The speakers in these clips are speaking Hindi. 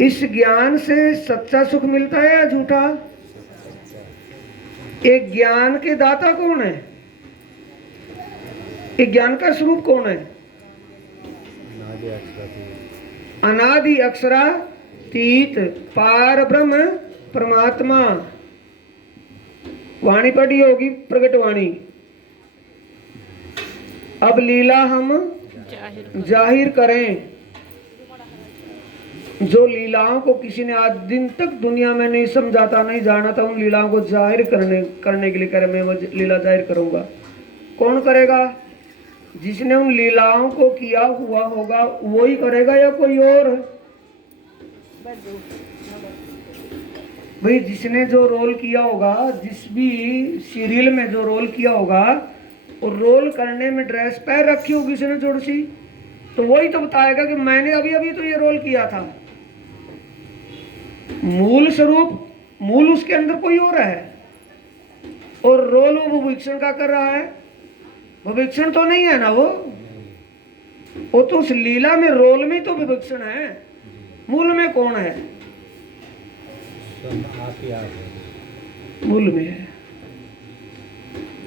इस ज्ञान से सच्चा सुख मिलता है या झूठा? एक ज्ञान के दाता कौन है? एक ज्ञान का स्वरूप कौन है? अनादि अक्षरातीत पार ब्रह्म परमात्मा। वाणी पढ़ी होगी, प्रकट वाणी। अब लीला हम जाहिर करें। जो लीलाओं को किसी ने आज दिन तक दुनिया में नहीं समझाता, नहीं जाना था, उन लीलाओं को जाहिर करने के लिए कह रहे मैं वो लीला जाहिर करूंगा। कौन करेगा? जिसने उन लीलाओं को किया हुआ होगा वो ही करेगा या कोई और? भाई जिसने जो रोल किया होगा, जिस भी सीरियल में जो रोल किया होगा, और रोल करने में ड्रेस पहन रखी होगी उसने जोड़ सी, तो वही तो बताएगा कि मैंने अभी अभी तो ये रोल किया था। मूल स्वरूप, मूल उसके अंदर कोई और है, और रोल वो भविष्य का कर रहा है। भविष्य तो नहीं है ना वो तो उस लीला में रोल में तो विभक्षण है। मूल में कौन है? मूल में है।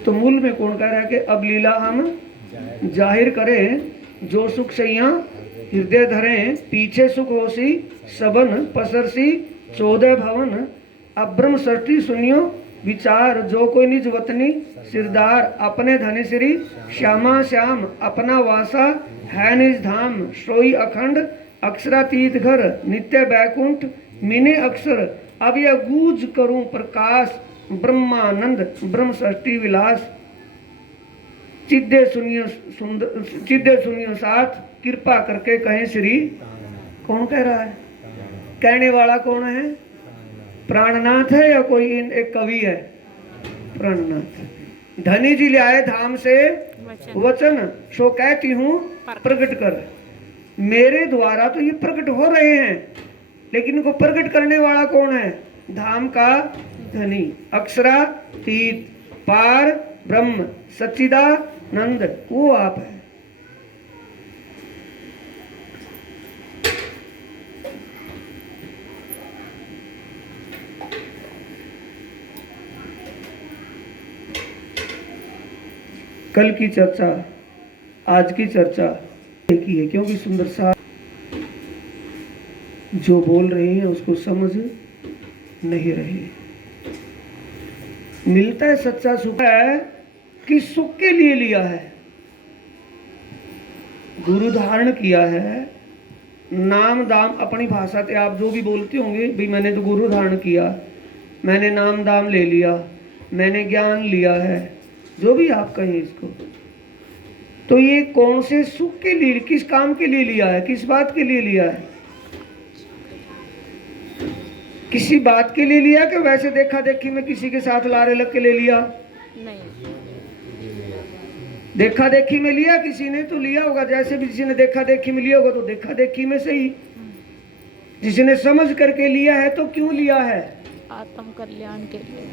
तो मूल में कौन कह रहा है कि अब लीला हम जाहिर करें, जो सुख सैया हृदय धरें, पीछे सुख होसी सबन पसरसी 14 भवन। अब ब्रह्म सृष्टि सुनियो विचार, जो कोई निज वतनी सिरदार, अपने धनी श्री श्यामा श्याम, अपना वासा है निज धाम, सोई अखंड अक्षरातीत घर, नित्य बैकुंठ मिने अक्षर। अब यह गूंज करूं प्रकाश, ब्रह्मानंद ब्रह्म सृष्टि विलास, चिद्दे सुनियो सुंदर, चिद्दे सुनियो साथ, कृपा करके कहें श्री। कौन कह रहा है? कहने वाला कौन है? प्राणनाथ है या कोई एक कवि है? प्राणनाथ। धनी जी ले आए धाम से वचन, सो कहती हूँ प्रकट कर। मेरे द्वारा तो ये प्रकट हो रहे हैं, लेकिन इनको प्रकट करने वाला कौन है? धाम का धनी, अक्षरातीत पार ब्रह्म सच्चिदानंद, वो आप है। कल की चर्चा आज की चर्चा एक ही है, क्योंकि सुंदर सा जो बोल रहे हैं उसको समझ नहीं रहे। मिलता है सच्चा सुख है कि सुख के लिए लिया है, गुरु धारण किया है, नाम दाम अपनी भाषा से आप जो भी बोलते होंगे, भाई मैंने तो गुरु धारण किया, मैंने नाम दाम ले लिया, मैंने ज्ञान लिया है, जो भी आप कहें इसको, तो ये कौन से सुख के लिए, किस काम के लिए लिया है? किस बात के लिए लिया है? किसी बात के लिए लिया कि वैसे देखा देखी में किसी के साथ लारे लग के ले लिया? नहीं। देखा देखी में लिया किसी ने तो लिया होगा, जैसे भी किसी ने देखा देखी में लिया होगा तो देखा देखी में से ही। जिसने समझ करके लिया है तो क्यों लिया है? आत्म कल्याण के लिए।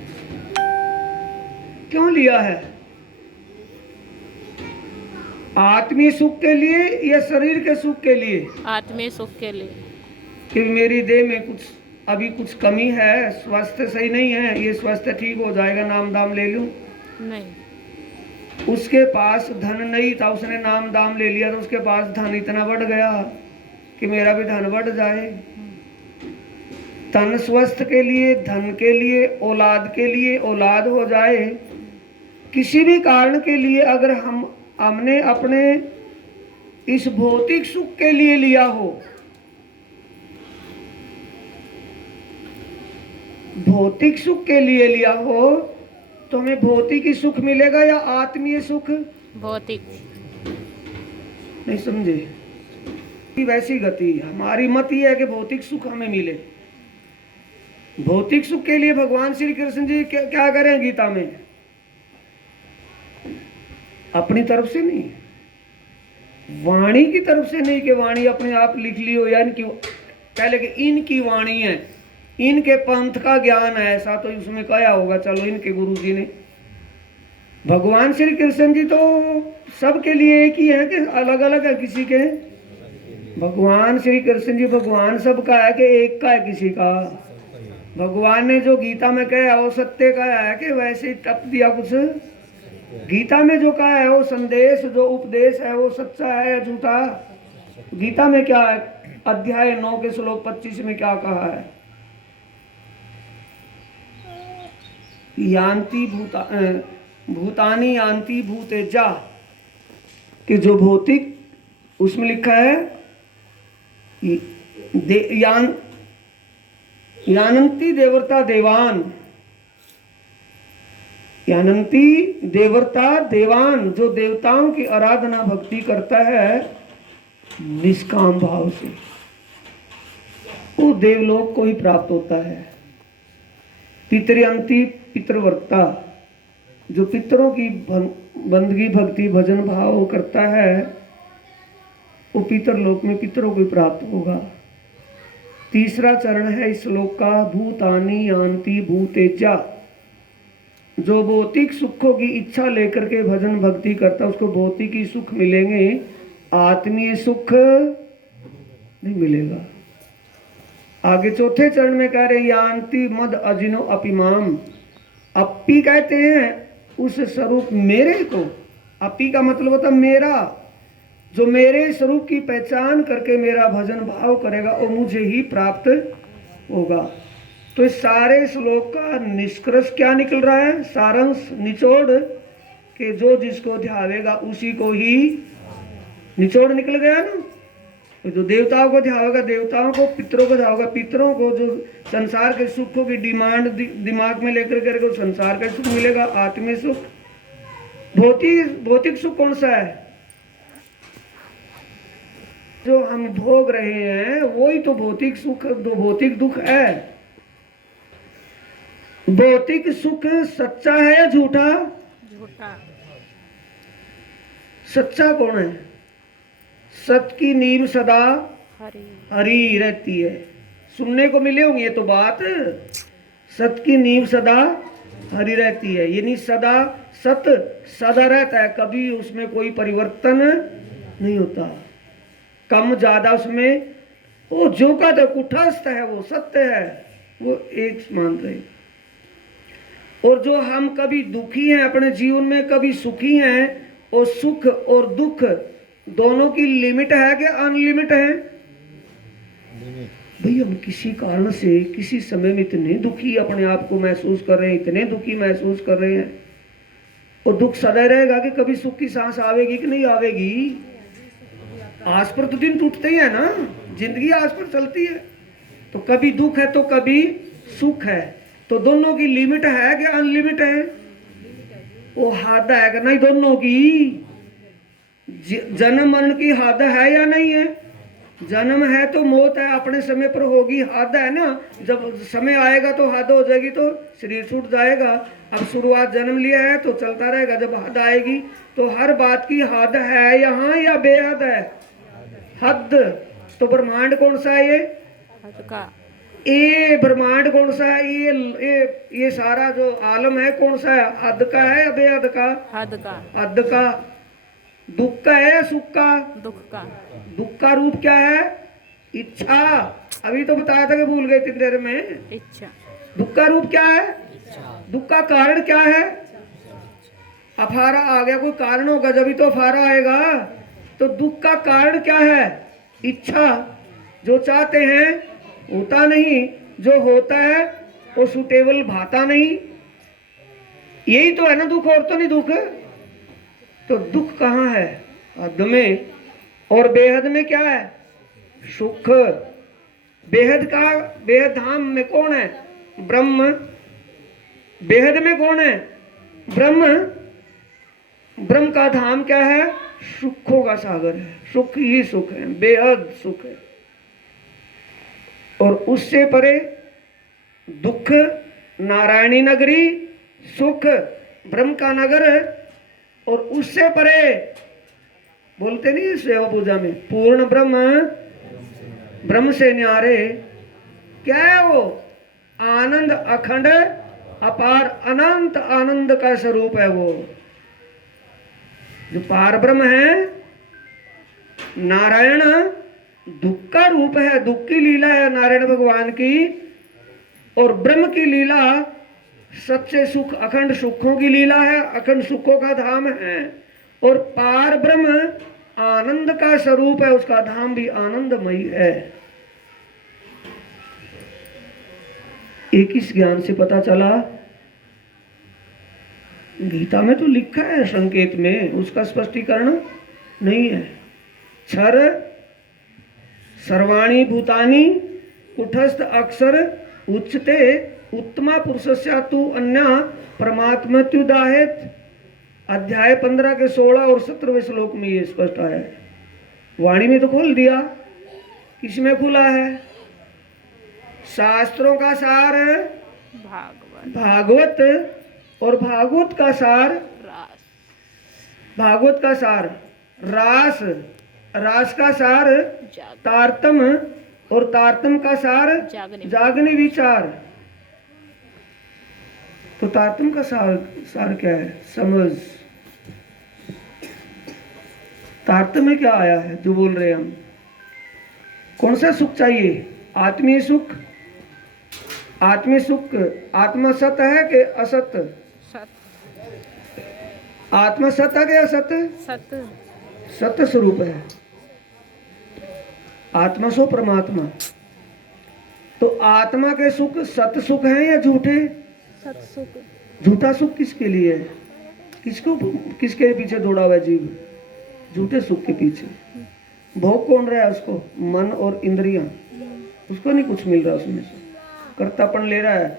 क्यों लिया है? आत्मीय सुख के लिए या शरीर के सुख के लिए? आत्मीय सुख के लिए। कि मेरी देह में कुछ अभी कुछ कमी है, स्वास्थ्य सही नहीं है, ये स्वास्थ्य ठीक हो जाएगा, नाम दाम ले लूं? नहीं। उसके पास धन नहीं था, उसने नाम दाम ले लिया तो उसके पास धन इतना बढ़ गया कि मेरा भी धन बढ़ जाए। तन स्वस्थ के लिए, धन के लिए, औलाद के लिए, औलाद हो जाए, किसी भी कारण के लिए अगर हमने अपने इस भौतिक सुख के लिए लिया हो, भौतिक सुख के लिए लिया हो, तो हमें भौतिक ही सुख मिलेगा या आत्मीय सुख? भौतिक। नहीं समझे? वैसी गति हमारी मत ही है कि भौतिक सुख हमें मिले। भौतिक सुख के लिए भगवान श्री कृष्ण जी क्या करें गीता में? अपनी तरफ से नहीं, वाणी की तरफ से नहीं कि वाणी अपने आप लिख ली हो, या इनकी पहले कि इनकी वाणी है, इनके पंथ का ज्ञान है, ऐसा तो उसमें कहा होगा, चलो इनके गुरु जी ने। भगवान श्री कृष्ण जी तो सबके लिए एक ही है कि अलग अलग है किसी के? भगवान श्री कृष्ण जी भगवान सबका है कि एक का है किसी का? भगवान ने जो गीता में कहा वो सत्य का है कि वैसे ही टप दिया कुछ? गीता में जो कहा है वो संदेश जो उपदेश है वो सच्चा है या झूठा? गीता में क्या है? अध्याय 9 के श्लोक 25 में क्या कहा है? यान्ति भूतानी यान्ति भूतेजा, कि जो भौतिक, उसमें लिखा है यानंती देवता देवान, यानंती देवता देवान, जो देवताओं की आराधना भक्ति करता है निष्काम भाव से, वो देवलोक को ही प्राप्त होता है। पितृयंती पितृवर्ता, जो पितरों की बंदगी भक्ति भजन भाव करता है वो पितरलोक में पितरों को प्राप्त होगा। तीसरा चरण है इस श्लोक का, भूतानी यान्ति भूतेजा, जो भौतिक सुखों की इच्छा लेकर के भजन भक्ति करता है उसको भौतिक ही सुख मिलेंगे, आत्मीय सुख नहीं मिलेगा। आगे चौथे चरण में कह रहे यान्ति मद अजिनो अपिमाम, अपी कहते हैं उस स्वरूप मेरे को। अपी का मतलब होता मेरा, जो मेरे स्वरूप की पहचान करके मेरा भजन भाव करेगा वो मुझे ही प्राप्त होगा। तो इस सारे श्लोक का निष्कर्ष क्या निकल रहा है? सारांश, निचोड़, कि जो जिसको ध्यावेगा उसी को ही, निचोड़ निकल गया ना। तो जो देवताओं को ध्यावेगा देवताओं को, पितरों को ध्यावेगा पितरों को, जो संसार के सुखों की डिमांड दिमाग में लेकर करके संसार का सुख मिलेगा, आत्मीय सुख। भौतिक सुख कौन सा है? जो हम भोग रहे हैं वही तो भौतिक सुख, दो भौतिक दुख है। भौतिक सुख सच्चा है या झूठा? झूठा। सच्चा कौन है? सत की नींव सदा हरी रहती है। सुनने को मिले होंगे ये तो बात, सत की नींव सदा हरी रहती है, यानी सदा सत सदा रहता है, कभी उसमें कोई परिवर्तन नहीं होता। कम ज्यादा उसमें वो जो का तो कुटस्थ है, वो सत्य है, वो एक समान रहे। और जो हम कभी दुखी हैं अपने जीवन में, कभी सुखी हैं, और सुख और दुख दोनों की लिमिट है कि अनलिमिट है? भाई हम किसी कारण से किसी समय में इतने दुखी अपने आप को महसूस कर रहे हैं, इतने दुखी महसूस कर रहे हैं, और दुख सदा रहेगा कि कभी सुख की सांस आवेगी कि नहीं आवेगी? आस पर तो दिन टूटते ही है ना, जिंदगी आस पर चलती है। तो कभी दुख है तो कभी सुख है, तो दोनों की लिमिट है कि अनलिमिट है? वो हद है कि नहीं दोनों की? जन्म मरण की हद है या नहीं है? जन्म है तो मौत है, अपने समय पर होगी, हद है ना। जब समय आएगा तो हद हो जाएगी तो शरीर छूट जाएगा। अब शुरुआत जन्म लिया है तो चलता रहेगा, जब हद आएगी तो हर बात की हद है यहाँ या बेहद है? हद। तो ब्रह्मांड कौन सा है? ये ब्रह्मांड कौन सा है? ये सारा जो आलम है कौन सा है? हद का है या बेहद का? हद का। हद का। दुख का है या सुख का? दुख का। दुख का रूप क्या है? इच्छा। अभी तो बताया था कि भूल गए इतनी देर में। इच्छा। दुख का रूप क्या है? दुख का कारण क्या है? अफारा आ गया, कोई कारण होगा जब ही तो अफारा आएगा। तो दुख का कारण क्या है? इच्छा। जो चाहते हैं होता नहीं, जो होता है वो सुटेबल भाता नहीं। यही तो है ना दुख, और तो नहीं दुख। तो दुख कहाँ है? हद में। और बेहद में क्या है? सुख। बेहद का, बेहद धाम में कौन है? ब्रह्म। बेहद में कौन है? ब्रह्म। ब्रह्म का धाम क्या है? सुखों का सागर है, सुख ही सुख है, बेहद सुख है। और उससे परे दुख नारायणी नगरी, सुख ब्रह्म का नगर है। और उससे परे बोलते नहीं सेवा पूजा में, पूर्ण ब्रह्म ब्रह्म से न्यारे। क्या है वो? आनंद अखंड अपार अनंत आनंद का स्वरूप है वो। जो पार ब्रह्म है नारायण, दुख का रूप है, दुख की लीला है नारायण भगवान की, और ब्रह्म की लीला सच्चे सुख अखंड सुखों की लीला है, अखंड सुखों का धाम है। और पार ब्रह्म आनंद का स्वरूप है, उसका धाम भी आनंदमयी है। एक इस ज्ञान से पता चला, गीता में तो लिखा है संकेत में, उसका स्पष्टीकरण नहीं है। क्षर सर्वाणी भूतानि कुटस्थ अक्षर उच्चते उत्तमा पुरुषस्या तु अन्य परमात्मत्युदाहेत। अध्याय 15 के 16 और 17वें श्लोक में ये स्पष्ट आया है। वाणी में तो खोल दिया, किसमें खुला है? शास्त्रों का सार भागवत भागवत, और भागवत का सार रास, भागवत का सार रास, रास का सार जाग तारतम, और तारतम का सार जागने जागने विचार। तो तारतम का सार क्या है? समझ। तारतम में क्या आया है जो बोल रहे हैं हम? कौन सा सुख चाहिए? आत्मीय सुख। आत्मीय सुख आत्मा सत है कि असत? सत, आत्मा सत है कि असत? सत, सत्य स्वरूप है आत्मा, सो परमात्मा। तो आत्मा के सुख सत सुख हैं या झूठे? सत सुख। झूठा सुख किसके लिए है? किसके पीछे दौड़ा हुआ है जीव? झूठे सुख के पीछे। भोग कौन रहा है उसको? मन और इंद्रियां। उसको नहीं कुछ मिल रहा उसमें से, कर्तापन ले रहा है,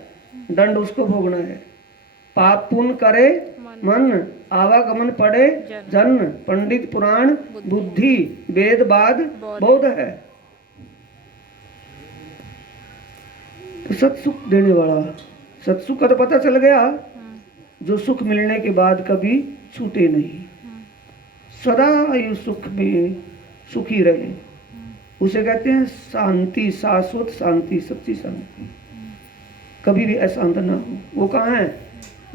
दंड उसको भोगना है। पाप पुण्य करे मन, आवागमन पड़े जन, पंडित पुराण बुद्धि, वेद बाद बौद्ध है। तो सत्सुख देने वाला, सत्सुख का तो पता चल गया, जो सुख मिलने के बाद कभी छूटे नहीं, सदा आयु सुख में सुखी रहे, उसे कहते हैं शांति, शाश्वत शांति, सच्ची शांति। कभी भी अशांत ना हो। वो कहाँ है?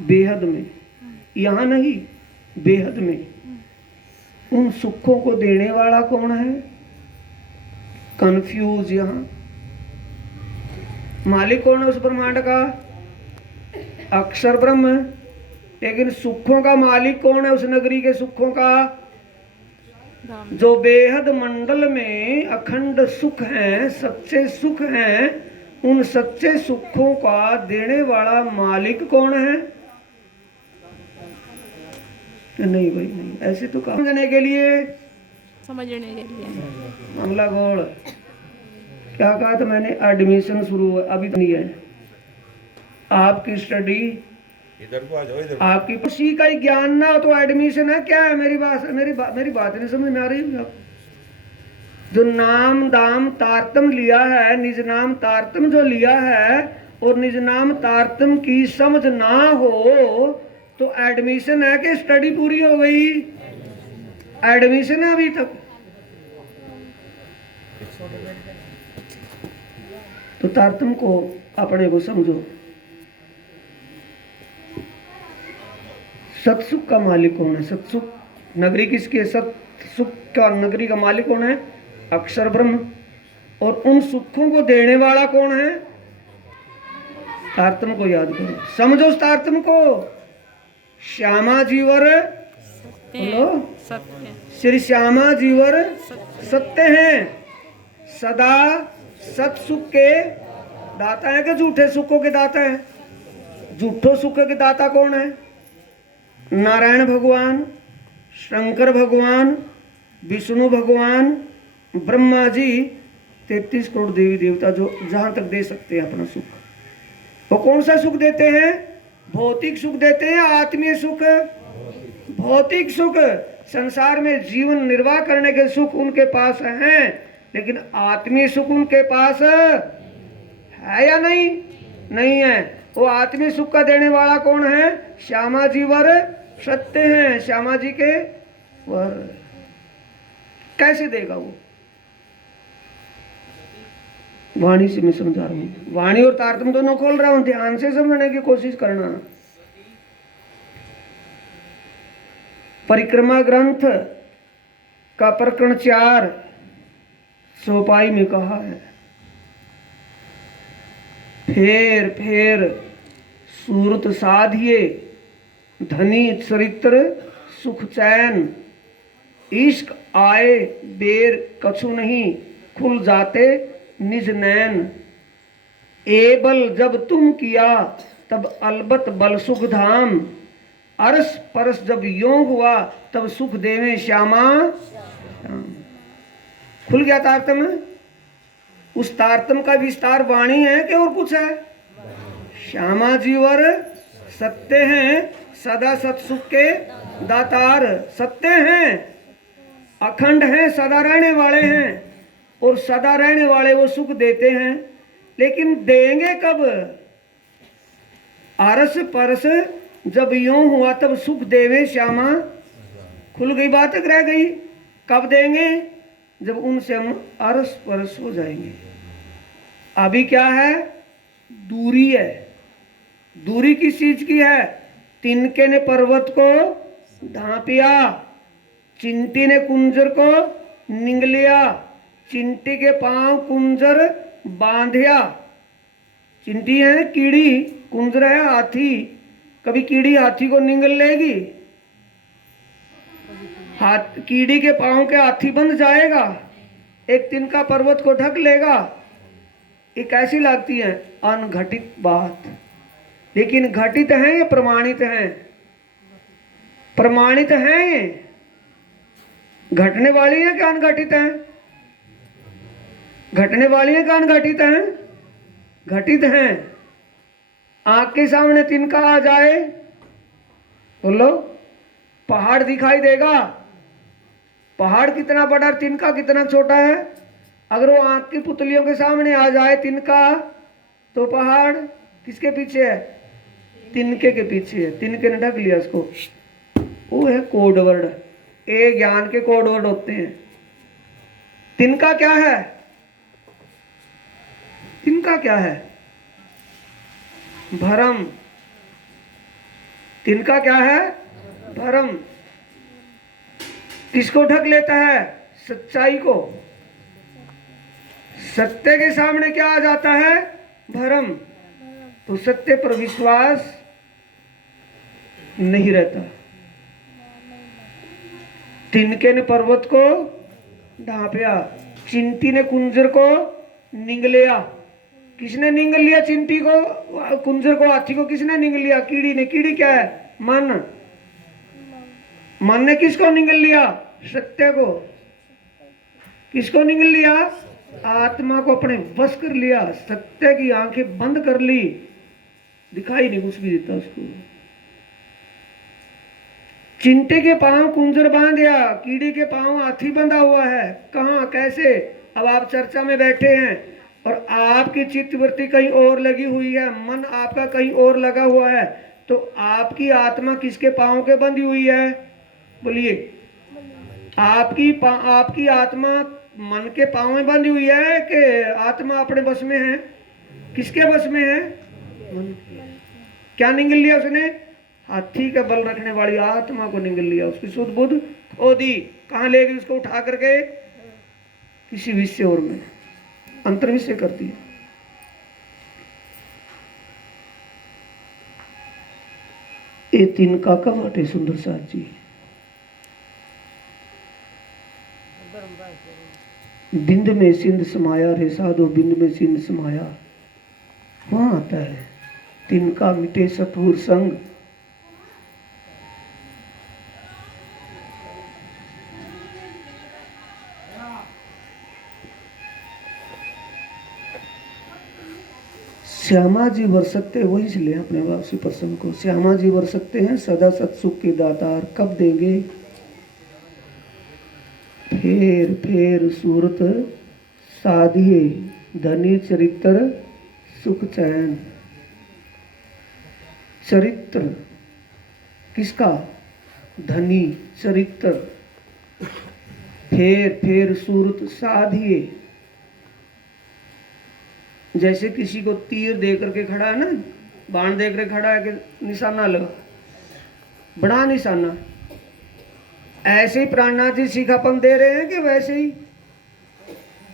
बेहद में, यहाँ नहीं, बेहद में। उन सुखों को देने वाला कौन है? कंफ्यूज यहाँ। मालिक कौन है उस ब्रह्मांड का? अक्षर ब्रह्म। लेकिन सुखों का मालिक कौन है उस नगरी के सुखों का? जो बेहद मंडल में अखंड सुख हैं, सच्चे सुख हैं, उन सच्चे सुखों का देने वाला मालिक कौन है? नहीं भाई नहीं, ऐसे तो काम समझने के लिए, समझने के लिए मामला गौड़। क्या कहा था मैंने? एडमिशन शुरू है, अभी तो नहीं है। आपकी स्टडी इधर को आ जाओ, इधर। आपकी खुशी का ही ज्ञान ना हो तो एडमिशन है क्या है? मेरी बात नहीं समझ में आ रही है? जो नाम दाम तारतम लिया है, निज नाम तारतम जो लिया है, और निज नाम तारतम की समझ ना हो तो एडमिशन है कि स्टडी पूरी हो गई? एडमिशन है अभी तक। तो तारतम को अपने को समझो। सत्सुख का मालिक कौन है? सत्सुख नगरी किसकी है? सत्सुख का नगरी का मालिक कौन है? अक्षर ब्रह्म। और उन सुखों को देने वाला कौन है? तारतम को याद करो, समझो उस तारतम को। श्यामा जीवर, बोलो, सत्य, श्री श्यामा जीवर सत्य हैं, सदा सत सुख के दाता है कि झूठे सुखों के दाता है? झूठो सुख के दाता कौन है? नारायण भगवान, शंकर भगवान, विष्णु भगवान, ब्रह्मा जी, 33 करोड़ देवी देवता जो जहां तक दे सकते हैं अपना सुख। वो कौन सा सुख देते हैं? भौतिक सुख देते हैं, आत्मीय सुख। भौतिक सुख, संसार में जीवन निर्वाह करने के सुख उनके पास हैं, लेकिन आत्मीय सुख उनके पास है या नहीं? नहीं है। वो आत्मीय सुख का देने वाला कौन है? श्यामा जी वर सत्य हैं, श्यामा जी के वर। कैसे देगा वो? वाणी से मैं समझा रहा हूं, वाणी और तारतम दोनों खोल रहा हूं, ध्यान से समझने की कोशिश करना। परिक्रमा ग्रंथ का प्रकरण 4 चौपाई में कहा है, फेर फेर सूरत साधिए, धनी चरित्र सुख चैन, इश्क आए बेर कछु नहीं, खुल जाते निज नैन, एबल जब तुम किया तब अलबत बल सुख धाम, अरस परस जब यों हुआ तब सुख देवे श्यामा श्याम। खुल गया तारतम। उस तारतम का विस्तार वाणी है कि और कुछ है? श्यामा जी वर सत्य हैं, सदा सत्सुख के दातार, सत्य हैं, अखंड हैं, सदा रहने वाले हैं, और सदा रहने वाले वो सुख देते हैं। लेकिन देंगे कब? आरस परस जब यों हुआ तब सुख देवे श्यामा। खुल गई बात, रह गई। कब देंगे? जब उनसे हम अरस परस हो जाएंगे। अभी क्या है? दूरी है। दूरी किस चीज की है? तिनके ने पर्वत को ढांपिया, चिंटी ने कुंजर को निंग लिया, चिंटी के पांव कुंजर बांधिया। चिंटी है कीड़ी, कुंजर है हाथी। कभी कीड़ी हाथी को निंगल लेगी? कीड़ी के पांव के हाथी बन जाएगा? एक तिनका पर्वत को ढक लेगा? ये कैसी लगती है? अनघटित बात। लेकिन घटित है ये, प्रमाणित है। प्रमाणित है ये, घटने वाली है क्या अनघटित है? घटने वाली है क्या अनघटित है? घटित है। आंख के सामने तिनका आ जाए, बोलो, पहाड़ दिखाई देगा। पहाड़ कितना बड़ा, तिनका कितना छोटा है। अगर वो आंख की पुतलियों के सामने आ जाए तिनका, तो पहाड़ किसके पीछे है? तिनके के पीछे है। तिनके ने ढक लिया उसको। वो है कोड वर्ड। ये ज्ञान के कोड वर्ड होते हैं। तिनका क्या है? तिनका क्या है? भरम। तिनका क्या है? भरम। किसको ढक लेता है? सच्चाई को। सत्य के सामने क्या आ जाता है? भरम। तो सत्य पर विश्वास नहीं रहता। तिनके ने पर्वत को ढांपिया, चिंटी ने कुंजर को निंग लिया। किसने निंग लिया चिंटी को, कुंजर को, हाथी को? किसने निंग लिया? कीड़ी ने। कीड़ी क्या है? मन। मन ने किसको निगल लिया? सत्य को। किसको निगल लिया? आत्मा को अपने वश कर लिया। सत्य की आंखें बंद कर ली, दिखाई नहीं कुछ भी देता उसको। चिंटे के पांव कुंजर बांध दिया, कीड़ी के पांव हाथी बंधा हुआ है। कहां, कैसे? अब आप चर्चा में बैठे हैं और आपकी चित्तवृत्ति कहीं और लगी हुई है, मन आपका कहीं और लगा हुआ है, तो आपकी आत्मा किसके पांव के बंधी हुई है? बोलिए। आपकी आत्मा मन के पांव में बंधी हुई है कि आत्मा अपने बस में है? किसके बस में है? मन। क्या निगल लिया उसने? हाथी का बल रखने वाली आत्मा को निगल लिया। उसकी शुद्ध बुद्ध खो दी। कहां ले गई उसको? उठा करके किसी विषय और में अंतर्विषय करती है। ये तिनका का बाटे सुंदर साथ जी। बिंद में सिंध समाया रे साधो, बिंद में सिंध समाया। वहां आता है तिनका मिटे सतुर संग। श्यामा जी वर सकते, वही से ले अपने वापसी प्रसंग को। श्यामा जी वर सकते हैं, सदा सत्सुख के दातार, कब देंगे? फेर फेर सूरत साधिए, धनी चरित्र सुख चैन। चरित्र किसका? धनी चरित्र। फेर फेर सूरत साधिए। जैसे किसी को तीर दे करके खड़ा है ना, बाण दे करके खड़ा है कि निशाना लगा, बड़ा निशाना। ऐसे ही प्राणनाथ जी सीखापन दे रहे हैं कि वैसे ही?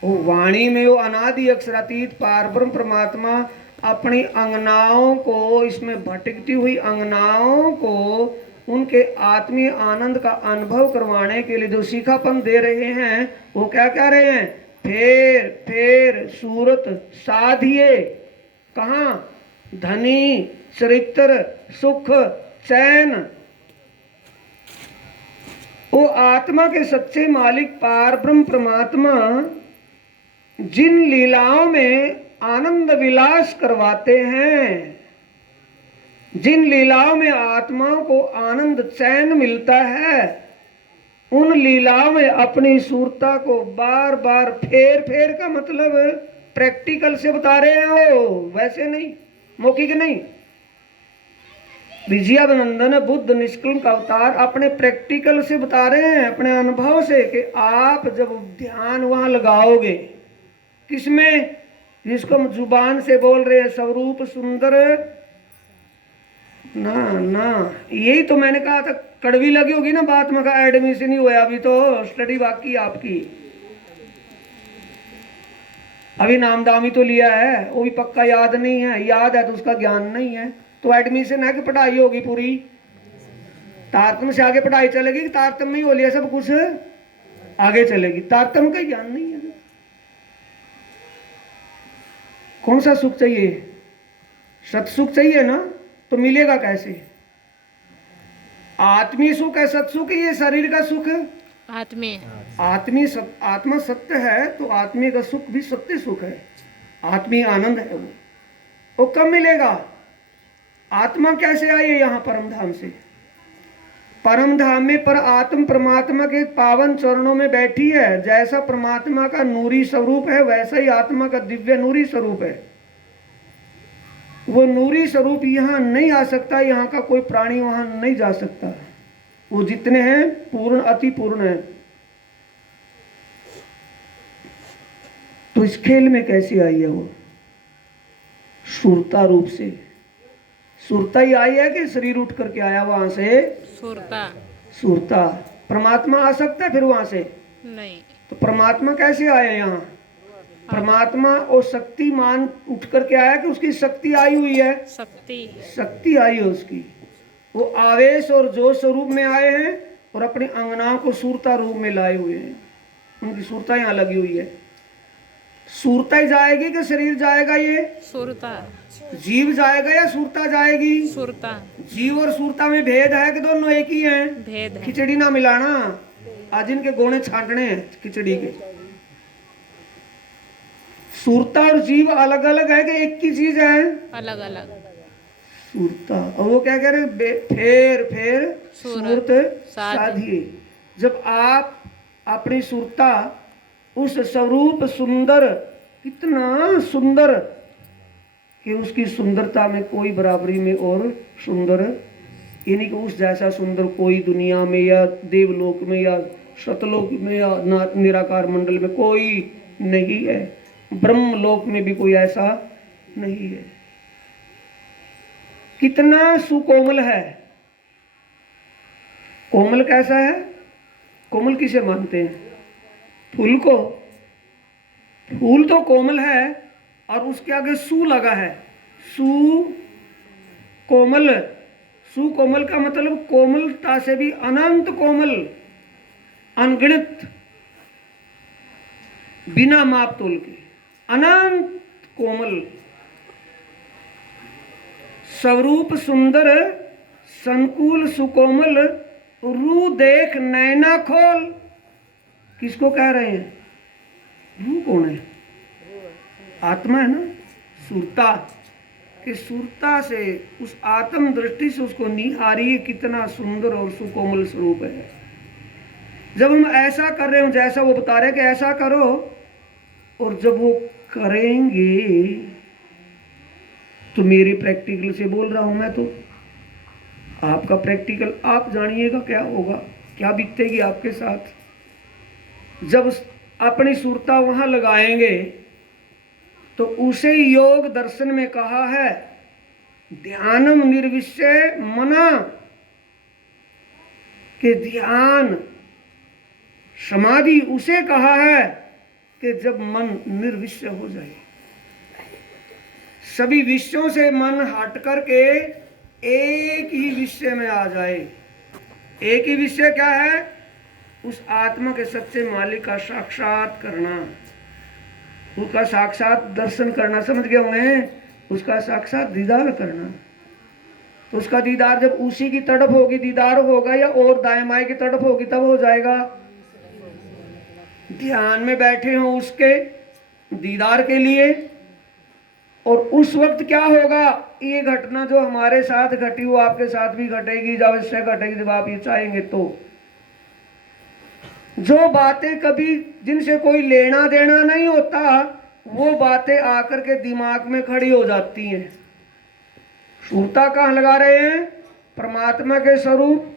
वो वाणी में वो अनादि अक्षरातीत पारब्रह्म परमात्मा अपनी अंगनाओं को, इसमें भटकती हुई अंगनाओं को उनके आत्मीय आनंद का अनुभव करवाने के लिए जो सीखापन दे रहे हैं, वो क्या कह रहे हैं? फेर फेर सूरत साधिए। कहाँ? धनी, चरित्र, सुख, चैन। वो आत्मा के सच्चे मालिक पार ब्रह्म परमात्मा जिन लीलाओं में आनंद विलास करवाते हैं, जिन लीलाओं में आत्माओं को आनंद चैन मिलता है, उन लीलाओं में अपनी सूरता को बार बार फेर फेर का मतलब प्रैक्टिकल से बता रहे हैं, वो वैसे नहीं, मौखिक नहीं। विजयानंदन बुद्ध निष्कलंक अवतार अपने प्रैक्टिकल से बता रहे हैं, अपने अनुभव से, कि आप जब ध्यान वहां लगाओगे, किसमें? जिसको हम जुबान से बोल रहे हैं स्वरूप सुंदर, ना ना, यही तो मैंने कहा था, कड़वी लगी होगी ना बात में, का एडमिशन ही हुआ, अभी तो स्टडी बाकी आपकी, अभी नामदामी तो लिया है, वो भी पक्का याद नहीं है, याद है तो उसका ज्ञान नहीं है, तो एडमिशन है कि पढ़ाई होगी पूरी? तारतम्य से आगे पढ़ाई चलेगी कि तारतम्य ही हो लिया सब कुछ आगे चलेगी? तारतम्य का ज्ञान नहीं है। कौन सा सुख चाहिए? सत्सुख चाहिए ना, तो मिलेगा कैसे? आत्मीय सुख है सत्सुख, ये शरीर का सुख? आत्मीय। आत्मा सत्य है तो आत्मीय का सुख भी सत्य सुख है, आत्मीय आनंद है। वो कब मिलेगा? आत्मा कैसे आई है यहाँ परम धाम से? परम धाम में पर आत्म परमात्मा के पावन चरणों में बैठी है। जैसा परमात्मा का नूरी स्वरूप है, वैसा ही आत्मा का दिव्य नूरी स्वरूप है। वो नूरी स्वरूप यहाँ नहीं आ सकता, यहाँ का कोई प्राणी वहां नहीं जा सकता। वो जितने हैं पूर्ण, अति पूर्ण है। तो इस खेल में कैसे आई है वो? सुरता रूप से। सुरता ही आई है कि शरीर उठ करके आया वहां से? सुरता। सुरता। परमात्मा आ सकता है फिर वहां से? नहीं। तो परमात्मा कैसे आया यहाँ? परमात्मा और शक्तिमान उठ करके आया कि उसकी शक्ति आई हुई है? शक्ति आई है उसकी। वो आवेश और जोश स्वरूप में आए हैं और अपनी अंगनाओं को सूरता रूप में लाए हुए हैं। उनकी सूरता यहाँ लगी हुई है। सूरता ही जाएगी कि शरीर जाएगा? ये सूरता। जीव जाएगा या सूरता जाएगी? सूरता। जीव और सूरता में भेद है कि दोनों एक ही हैं? भेद है। खिचड़ी ना मिलाना, आज इनके गोने छांटने हैं खिचड़ी के। सूरता और जीव अलग अलग है कि एक ही चीज है? अलग अलग। सूरता। और वो क्या कह रहे? फेर फेर सूरत साधिए। जब आप अपनी सूरता उस स्वरूप सुंदर, कितना सुंदर कि उसकी सुंदरता में कोई बराबरी में और सुंदर, यानी कि उस जैसा सुंदर कोई दुनिया में या देवलोक में या सतलोक में या निराकार मंडल में कोई नहीं है। ब्रह्मलोक में भी कोई ऐसा नहीं है। कितना सुकोमल है। कोमल कैसा है? कोमल किसे मानते हैं? फूल को। फूल तो कोमल है और उसके आगे सु लगा है। सु कोमल। सु कोमल का मतलब कोमलता से भी अनंत कोमल, अनगिनत, बिना माप तोल के अनंत कोमल। स्वरूप सुंदर संकुल सुकोमल, रू देख नैना खोल। किसको कह रहे हैं? रू कौन है? आत्मा है ना, सुरता। कि सुरता से, उस आत्म दृष्टि से उसको निहारिए, कितना सुंदर और सुकोमल स्वरूप है। जब हम ऐसा कर रहे हो, जैसा वो बता रहे हैं कि ऐसा करो, और जब वो करेंगे तो मेरी प्रैक्टिकल से बोल रहा हूं मैं, तो आपका प्रैक्टिकल आप जानिएगा क्या होगा, क्या बीतेगी आपके साथ। जब अपनी सुरता वहां लगाएंगे तो उसे योग दर्शन में कहा है ध्यानम निर्विषय मना, कि ध्यान समाधि उसे कहा है कि जब मन निर्विषय हो जाए, सभी विषयों से मन हट करके एक ही विषय में आ जाए। एक ही विषय क्या है? उस आत्मा के सच्चे मालिक का साक्षात करना, उसका साक्षात दर्शन करना। समझ गए होंगे? उसका साक्षात दीदार करना। तो उसका दीदार जब उसी की तड़प होगी, दीदार होगा, या और दाएं बाएं की तड़प होगी, तब हो जाएगा। ध्यान में बैठे हो उसके दीदार के लिए, और उस वक्त क्या होगा? ये घटना जो हमारे साथ घटी वो आपके साथ भी घटेगी, जब अवश्य घटेगी, जब आप ये चाहेंगे तो। जो बातें कभी जिनसे कोई लेना देना नहीं होता, वो बातें आकर के दिमाग में खड़ी हो जाती हैं। सुरता कहाँ लगा रहे हैं? परमात्मा के स्वरूप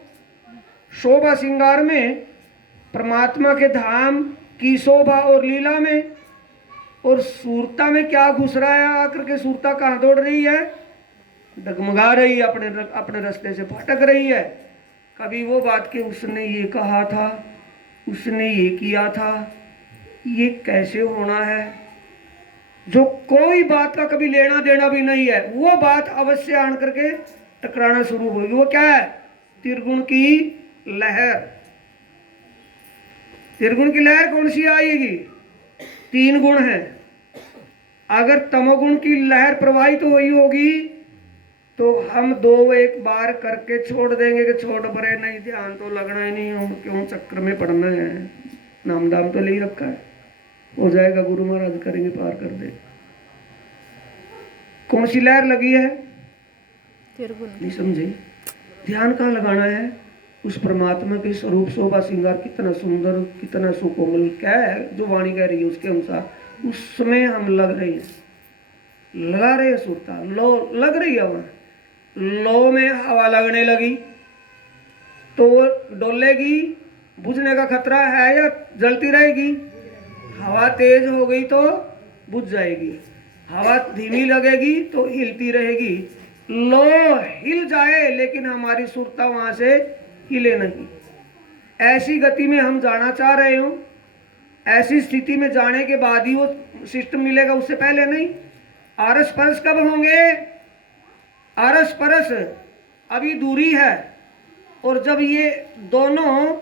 शोभा श्रृंगार में, परमात्मा के धाम की शोभा और लीला में। और सूरता में क्या घुस रहा है आकर के? सूरता कहाँ दौड़ रही है? डगमगा रही है, अपने रास्ते से भटक रही है। कभी वो बात कि उसने ये कहा था, उसने ये किया था, ये कैसे होना है, जो कोई बात का कभी लेना देना भी नहीं है, वो बात अवश्य आन करके टकराना शुरू होगी। वो क्या है? त्रिगुण की लहर। त्रिगुण की लहर कौन सी आएगी? 3 गुण हैं। अगर तमोगुण की लहर प्रवाहित तो हुई होगी तो हम 2-1 बार करके छोड़ देंगे कि छोड़ परे, नहीं ध्यान तो लगना ही नहीं, हम क्यों चक्कर में पड़ना है, नाम दाम तो ले ही रखा है, हो जाएगा, गुरु महाराज करेंगे, पार कर दे। कौन सी लहर लगी है? नहीं समझे? ध्यान कहाँ लगाना है? उस परमात्मा के स्वरूप शोभा श्रृंगार कितना सुंदर, कितना सुकोमल, क्या है जो वाणी कह रही है उसके अनुसार, उसमें हम लग रहे हैं, लगा रहे हैं। सुरता लो लग रही है, वहां लो में हवा लगने लगी तो डोलेगी, बुझने का खतरा है या जलती रहेगी? हवा तेज हो गई तो बुझ जाएगी, हवा धीमी लगेगी तो हिलती रहेगी। लो हिल जाए लेकिन हमारी सुरता वहां से हिले नहीं। ऐसी गति में हम जाना चाह रहे हो, ऐसी स्थिति में जाने के बाद ही वो सिस्टम मिलेगा, उससे पहले नहीं। आरस परस कब होंगे? आरस परस अभी दूरी है, और जब ये दोनों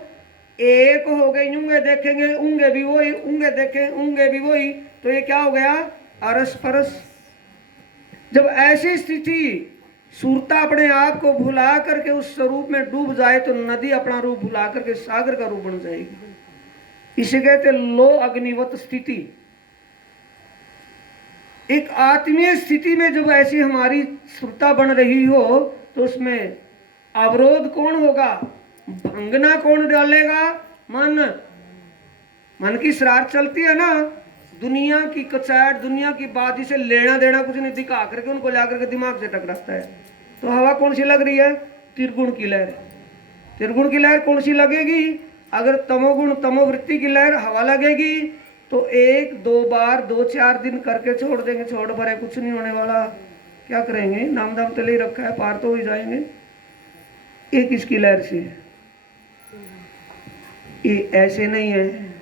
एक हो गए, ऊँगे देखेंगे ऊँगे भी वही, ऊँगे देखें ऊँगे भी वही, तो ये क्या हो गया? आरस परस। जब ऐसी स्थिति सुरता अपने आप को भुला करके उस स्वरूप में डूब जाए तो नदी अपना रूप भुला करके सागर का रूप बन जाएगी। इसे कहते लो अग्निवत स्थिति। एक आत्मीय स्थिति में जब ऐसी हमारी सुरता बन रही हो तो उसमें अवरोध कौन होगा? भंगना कौन डालेगा? मन की शरारत चलती है ना, दुनिया की कचाट, दुनिया की बात, जिसे लेना देना कुछ नहीं, दिखा करके उनको ला करके दिमाग से टकराता है। तो हवा कौन सी लग रही है? त्रिगुण की लहर। त्रिगुण की लहर कौन सी लगेगी? अगर तमोगुण तमोवृत्ति की लहर हवा लगेगी तो 1-2 बार 2-4 दिन करके छोड़ देंगे, छोड़ भरे कुछ नहीं होने वाला, क्या करेंगे, नाम दाम तो ले रखा है, पार तो हो ही जाएंगे। एक इसकी लहर से, ये ऐसे नहीं है,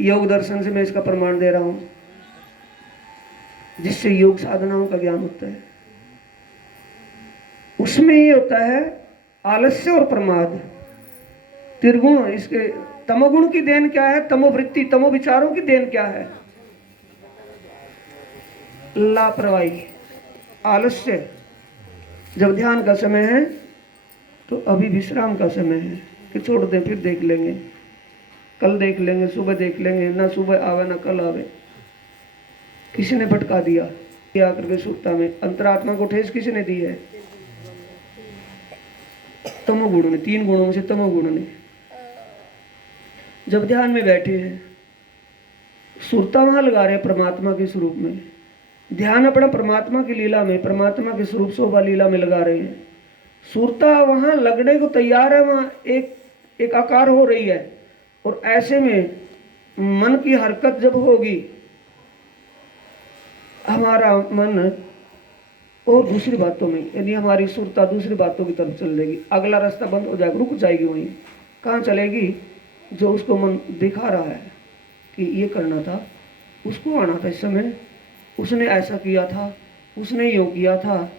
योग दर्शन से मैं इसका प्रमाण दे रहा हूं, जिससे योग साधनाओं का ज्ञान होता है। उसमें ये होता है आलस्य और प्रमाद, त्रिगुण। इसके तमोगुण की देन क्या है? तमोवृत्ति, तमो विचारों की देन क्या है? लापरवाही, आलस्य। जब ध्यान का समय है तो अभी विश्राम का समय है कि छोड़ दें, फिर देख लेंगे, कल देख लेंगे, सुबह देख लेंगे, ना सुबह आवे ना कल आवे। किसी ने भटका दिया आकर के सुरता में, अंतरात्मा को ठेस किसने दी है? तमोगुण ने, 3 गुणों में से तमोगुण ने। जब ध्यान में बैठे हैं, सुरता वहां लगा रहे हैं परमात्मा के स्वरूप में, ध्यान अपना परमात्मा की लीला में, परमात्मा के स्वरूप शोभा लीला में लगा रहे हैं। सुरता वहां लगने को तैयार है, वहां एक आकार हो रही है, और ऐसे में मन की हरकत जब होगी, हमारा मन और दूसरी बातों में, यदि हमारी सुरता दूसरी बातों की तरफ चल जाएगी, अगला रास्ता बंद हो जाएगा, रुक जाएगी। वहीं कहाँ चलेगी? जो उसको मन दिखा रहा है कि ये करना था, उसको आना था इस समय, उसने ऐसा किया था, उसने यूँ किया था,